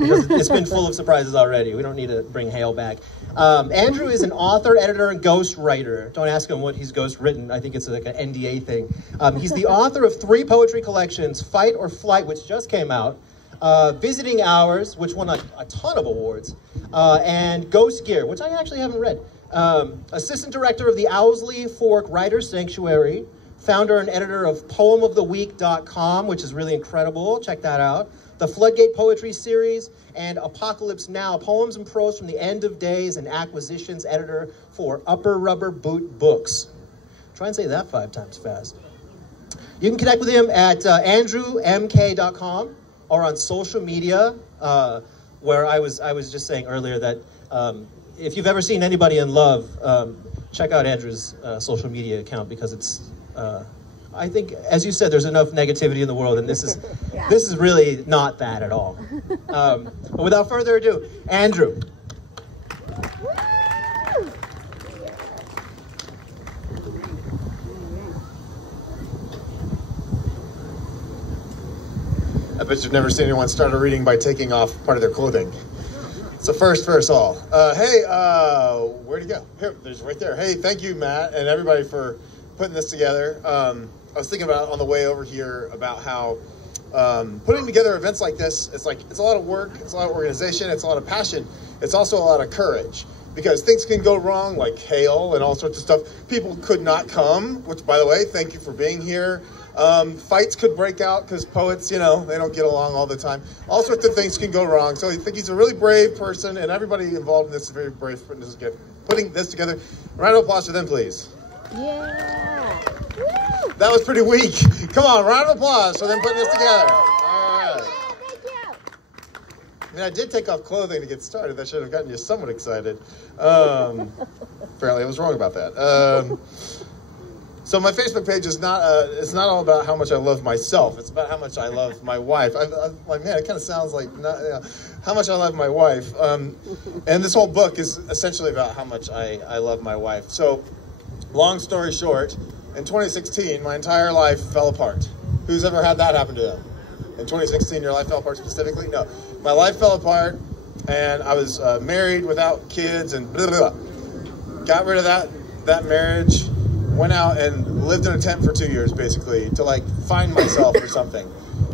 because it's been full of surprises already. We don't need to bring Hale back. Andrew is an author, editor, and ghostwriter. Don't ask him what he's ghost written. I think it's like an NDA thing. He's the author of 3 poetry collections, Fight or Flight, which just came out, Visiting Hours, which won a ton of awards, and Ghost Gear, which I actually haven't read. Assistant director of the Owsley Fork Writers Sanctuary, founder and editor of poemoftheweek.com, which is really incredible. Check that out. The Floodgate Poetry Series, and Apocalypse Now, Poems and Prose from the End of Days and Acquisitions editor for Upper Rubber Boot Books. Try and say that 5 times fast. You can connect with him at andrewmk.com or on social media, where I was just saying earlier that if you've ever seen anybody in love, check out Andrew's social media account, because it's I think, as you said, there's enough negativity in the world, and this is really not that at all. But without further ado, Andrew. I bet you've never seen anyone start a reading by taking off part of their clothing. It's a first for us all. Hey, where'd he go? Here, there's right there. Hey, thank you, Matt, and everybody for putting this together. I was thinking about on the way over here about how putting together events like this, it's a lot of work, it's a lot of organization, it's a lot of passion. It's also a lot of courage, because things can go wrong, like hail and all sorts of stuff. People could not come, which, by the way, thank you for being here. Fights could break out because poets, you know, they don't get along all the time. All sorts of things can go wrong. So I think he's a really brave person, and everybody involved in this is very brave for putting this together. Round of applause for them, please. Yeah. That was pretty weak. Come on, round of applause for them putting this together. All right. Thank you. I mean, I did take off clothing to get started. That should have gotten you somewhat excited. Apparently I was wrong about that. So my Facebook page is not, it's not all about how much I love myself. It's about how much I love my wife. I'm like, man, it kind of sounds like how much I love my wife. And this whole book is essentially about how much I love my wife. So long story short, in 2016, my entire life fell apart. Who's ever had that happen to them? In 2016, your life fell apart specifically? No. My life fell apart, and I was married without kids, and blah, blah, blah. Got rid of that marriage, went out and lived in a tent for 2 years, basically, to like find myself or something.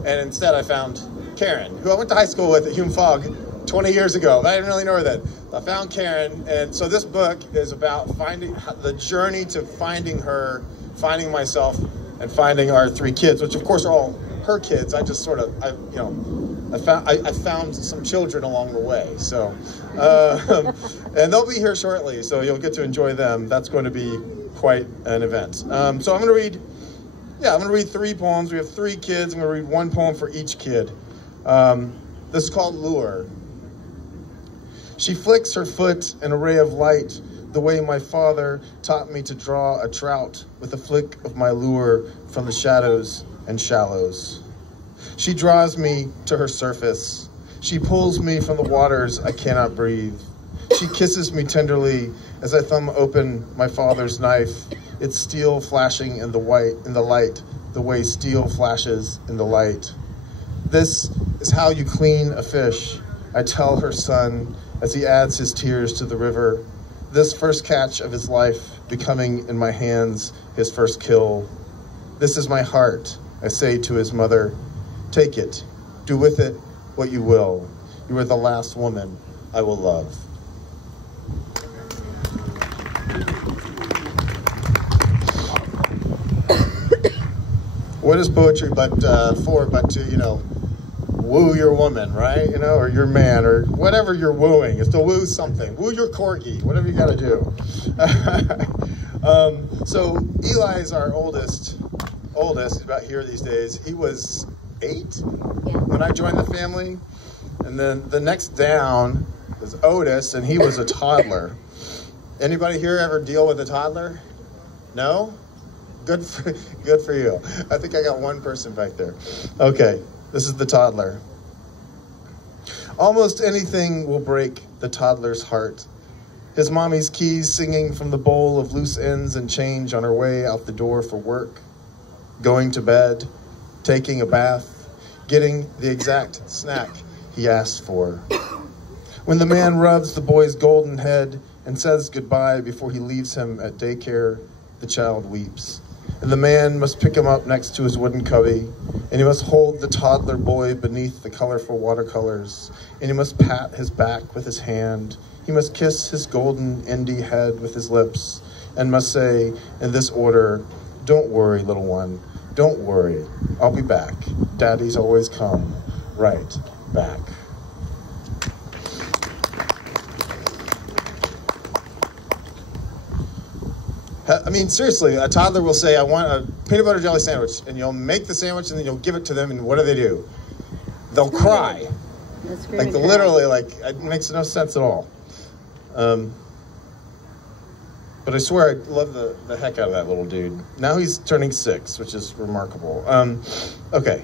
And instead I found Karen, who I went to high school with at Hume Fogg 20 years ago. But I didn't really know her then. I found Karen, and so this book is about finding the journey to finding her, finding myself, and finding our 3 kids, which of course are all her kids. I just sort of, I found some children along the way. So, and they'll be here shortly, so you'll get to enjoy them. That's going to be quite an event. So I'm going to read 3 poems. We have 3 kids. I'm going to read 1 poem for each kid. This is called Lure. She flicks her foot, an array of light, the way my father taught me to draw a trout with a flick of my lure from the shadows and shallows. She draws me to her surface. She pulls me from the waters I cannot breathe. She kisses me tenderly as I thumb open my father's knife, its steel flashing in the light, the way steel flashes in the light. This is how you clean a fish, I tell her son as he adds his tears to the river. This first catch of his life becoming in my hands his first kill. This is my heart, I say to his mother. Take it, do with it what you will. You are the last woman I will love. What is poetry but to, woo your woman, right? Or your man, or whatever you're wooing. It's to woo something. Woo your corgi, whatever you got to do. So Eli is our oldest, he's about here these days. He was 8 when I joined the family. And then the next down is Otis, and he was a toddler. Anybody here ever deal with a toddler? No? Good for you. I think I got 1 person back there. Okay, this is the toddler. Almost anything will break the toddler's heart. His mommy's keys singing from the bowl of loose ends and change on her way out the door for work. Going to bed, taking a bath, getting the exact snack he asked for. When the man rubs the boy's golden head and says goodbye before he leaves him at daycare, the child weeps. And the man must pick him up next to his wooden cubby, and he must hold the toddler boy beneath the colorful watercolors, and he must pat his back with his hand. He must kiss his golden Indy head with his lips, and must say, in this order, "Don't worry, little one, don't worry, I'll be back. Daddy's always come right back." I mean, seriously, a toddler will say, "I want a peanut butter jelly sandwich," and you'll make the sandwich and then you'll give it to them, and what do? They'll cry. Like, literally, like, it makes no sense at all. But I swear, I love the heck out of that little dude. Now he's turning 6, which is remarkable. Okay.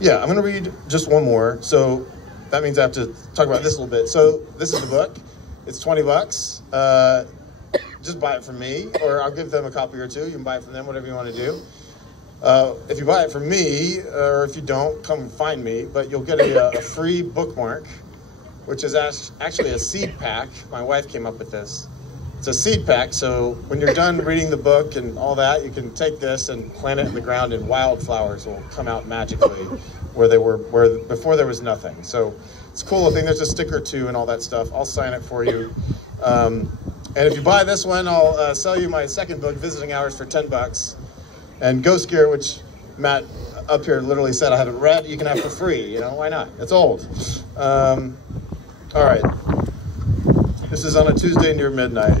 Yeah, I'm going to read just one more. So that means I have to talk about this a little bit. So this is the book. It's $20. Just buy it from me, or I'll give them a copy or two. You can buy it from them, whatever you want to do. If you buy it from me, or if you don't, come find me. But you'll get a free bookmark, which is actually a seed pack. My wife came up with this. It's a seed pack, so when you're done reading the book and all that, you can take this and plant it in the ground, and wildflowers will come out magically where before there was nothing. So it's cool. I think there's a sticker too and all that stuff. I'll sign it for you. And if you buy this one, I'll sell you my second book, Visiting Hours, for $10. And Ghost Gear, which Matt up here literally said I haven't read, you can have for free. You know, why not? It's old. All right. This is on a Tuesday near midnight.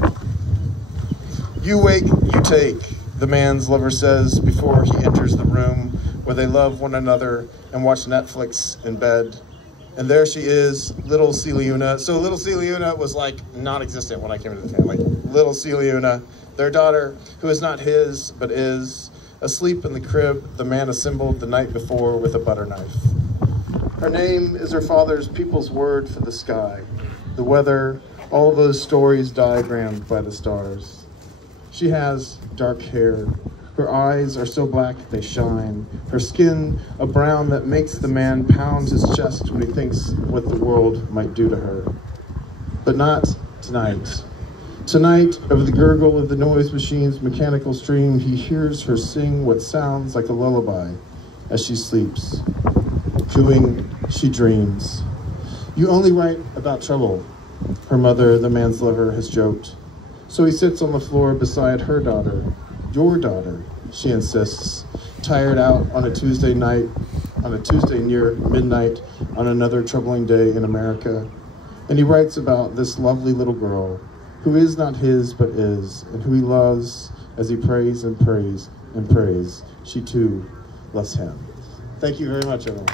"You wake, you take," the man's lover says before he enters the room where they love one another and watch Netflix in bed. And there she is, little Celiuna. So little Celiuna was like non-existent when I came into the family. Little Celiuna, their daughter, who is not his, but is, asleep in the crib the man assembled the night before with a butter knife. Her name is her father's people's word for the sky, the weather, all of those stories diagrammed by the stars. She has dark hair. Her eyes are so black they shine. Her skin a brown that makes the man pound his chest when he thinks what the world might do to her. But not tonight. Tonight, over the gurgle of the noise machine's mechanical stream, he hears her sing what sounds like a lullaby as she sleeps. Cooing, she dreams. "You only write about trouble," her mother, the man's lover, has joked. So he sits on the floor beside her daughter. "Your daughter," she insists, tired out on a Tuesday night, on a Tuesday near midnight, on another troubling day in America. And he writes about this lovely little girl, who is not his but is, and who he loves as he prays and prays and prays. She too loves him. Thank you very much, everyone.